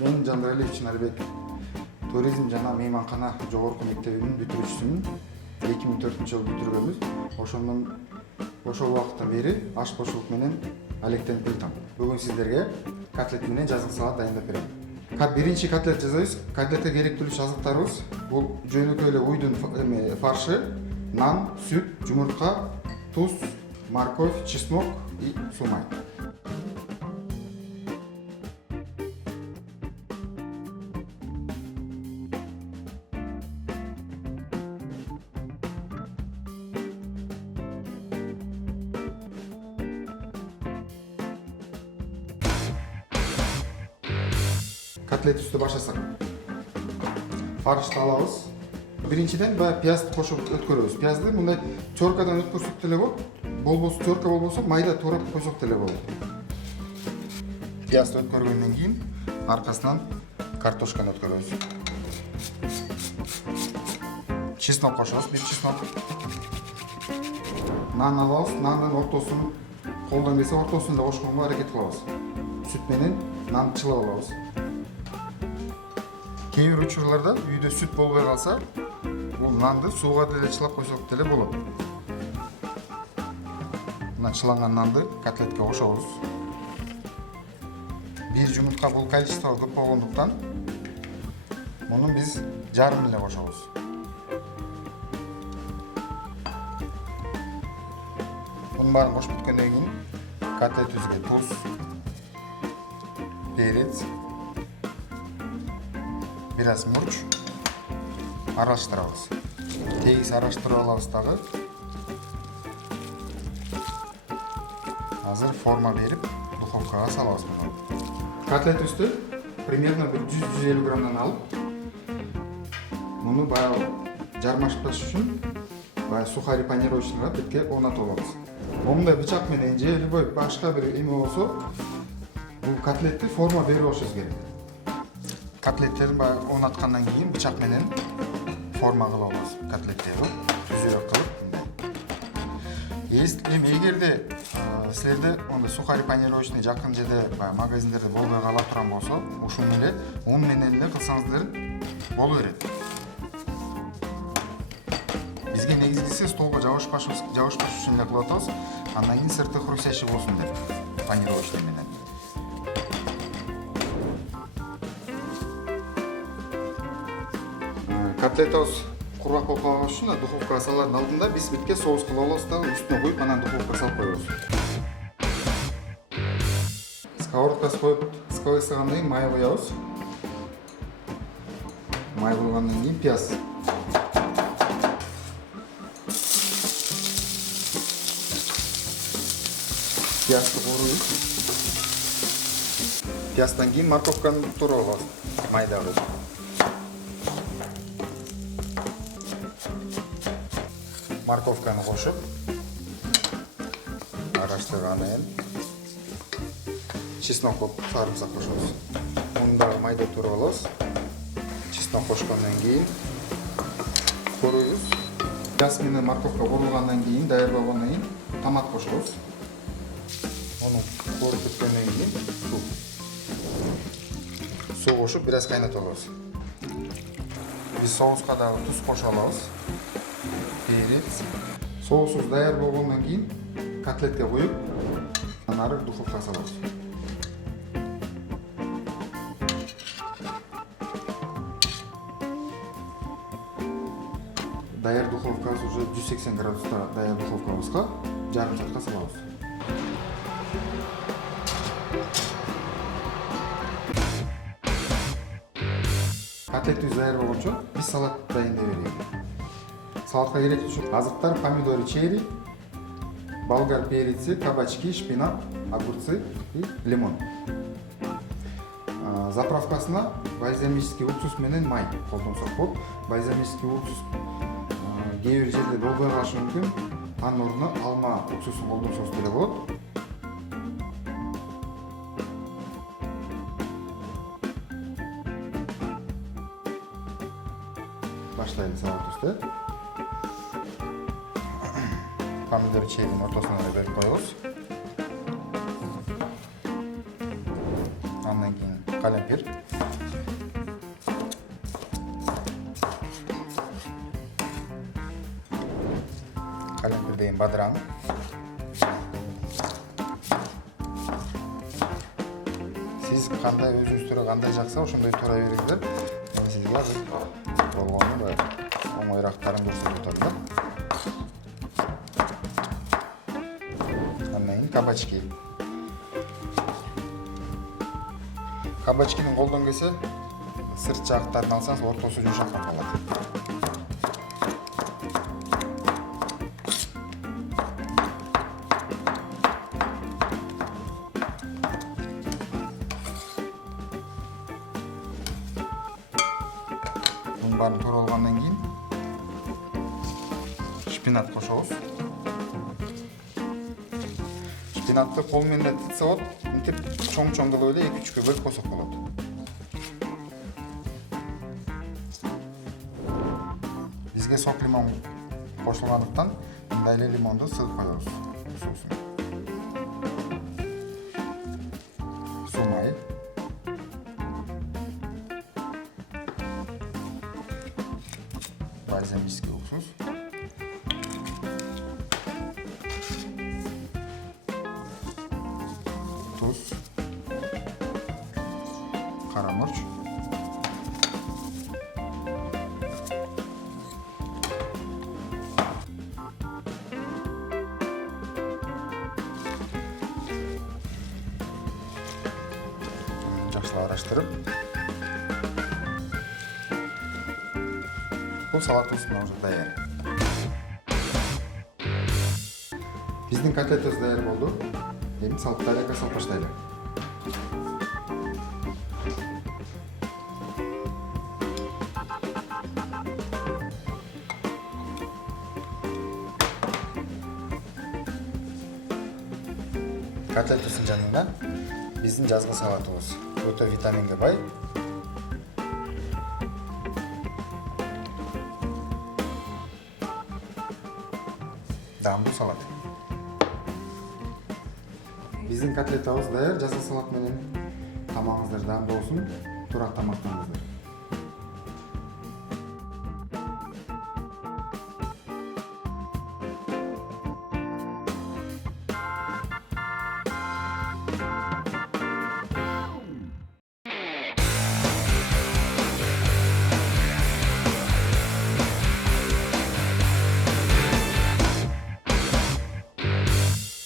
Мен Жандаралиев Чынарбек. Туризм жана мейманкана жогорку мектебинин бүтүрүүчүсүмүн. 2004-жылы бүтүргөнбүз. Ошол убакыттан бери аш кошулук менен алектенип келатам. Бүгүн сиздерге котлет менен жазык салат дайындап берем. Биринчи котлет жасайбыз. Котлетке керектүүлүү азыктарыбыз бул жөнөкөй эле уйдун фаршы, нан, сүт, жумуртка, туз, морковь, чеснок и сумай. Котлет үстү баштасак. Фаршты алабыз. Биринчиден баягы пиязды кошуп өткөрөбүз. Пиязды мындай чоркадан өткөрсөк деле болот. Болбосо чорка болбосо майда туурап койсок деле болот. Пиязды өткөргөндөн кийин аркасынан картошканы өткөрөбүз. Чеснок кошобуз, бир чеснок. Нан алабыз. Нандын ортосун колдон келсе ортосун да кошконго аракет кылабыз. Сүт менен нанды чылап алабыз. Кээ бир учурларда үйдө сүт болбой калса, бул нанды сууга деле чылап койсок деле болот. Мына чыланган нанды котлетке кошобуз. Бир жумуртка бул количество көп болгондуктан муну биз жарым эле кошобуз. Мунун баарын кошуп бүткөндөн кийин котлетибизге туз, перец, бираз мурч аралаштырабыз. Тегиз аралаштырып алабыз дагы. Азыр форма берип духовкага салабыз муну. Котлетибизди примерно 100-150 граммдан алып, муну баягы жармашпаш үчүн баягы сухари панировочныйга бетке орнотуп алабыз. Момундай бычак менен же любой башка бир эме болсо, бул котлетти форма берип алышыбыз керек. Котлеттерин баягы орнаткандан кийин бычак менен форма кылып алабыз котлеттерди, түзүүрөөк кылып. Эми эгерде силерде ондай сухари панировочный жакын жерде магазиндерде болбой кала турган болсо, ушуну эле ун менен эле кылсаңыздар боло берет. Бизге негизгиси столго жабышпаш үчүн эле кылып атабыз. Андан кийин сырты хрустящий болсун деп панировочный менен. Котлетибиз кургак болуп калган үчүн духовкага салардын алдында биз бетке соус кылып алабыз да үстүнө коюп, анан духовкага салып коебуз. Сковородкасы коюп, скалыйсагандан кийин май коебуз. Май койгондон кийин пияз. Пиязды кууруйбуз. Пияздан кийин морковканы туурап алабыз. Майда кылып. Морковканы кошуп, аралаштыргандан чеснок сарымсак кошобуз. Муну дагы майда туурап алабыз. Чеснок кошкондон кийин кууруйбуз. Пияз менен морковка куурулгандан кийин, даяр болгондон кийин томат кошобуз. Муну кууруп бүткөндөн кийин суу кошуп бир аз кайнатып алабыз. Биз соуска дагы туз кошо алабыз. Перец. Соусубуз даяр болгондон кийин котлетке коюп, анан ары духовкага салабыз. Даяр духовкабыз уже 180 градуста даяр духовкабызга жарым саатка салабыз. Котлетибиз даяр болгончо биз салат дайындай берели. Салатка керектүү азыктар: помидор, черри, болгар переци, кабачки, шпинат, огурцы и лимон. Заправкасына бальзамический уксус менен май колдонсок болот. Бальзамический уксус кээ бир жерде болбой калышы мүмкүн. Анын ордуна алма уксусун колдонсоңуз деле болот. Баштайлы салатыбызды. Помидор черринин ортосуна берип коебуз. Андан кийин калемпир. Калемпир деген бадыраң. Сиз кандай өзүңүздөр кандай жакса ошондой туура бериңиздер. Мен сизге азыр болгонун оңойраактарын көрсөтүп атам да. Андан кийин кабачки. Кабачкинин колдон келсе сырт жактарын алсаңыз ортосу жумшак калат. Bunun bari turu olgandan keyin шпинат кошобуз. Шпинатты кол менен да тытса болот, мынтип чоң-чоң кылып эле 2-3кө бөлүп койсок болот. Бизге сок лимон кошулгандыктан мындай эле лимонду сыгып коебуз. Суу майы. Бальзамический уксус. Туз. Кара мурч. Жакшылап араштырып. Бул салатыбыз уже даяр. Биздин котлетибиз даяр болду. Эми салып тарелкага салып баштайлы. Котлетибиздин жанында биздин жазгы салатыбыз. Өтө витаминге бай. Дамбу салат. Биздин котлетабыз даяр. Жазгы салат менен тамагыңыздар даам болсун. Туура тамактаныңыздар.